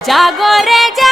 জাগরে যা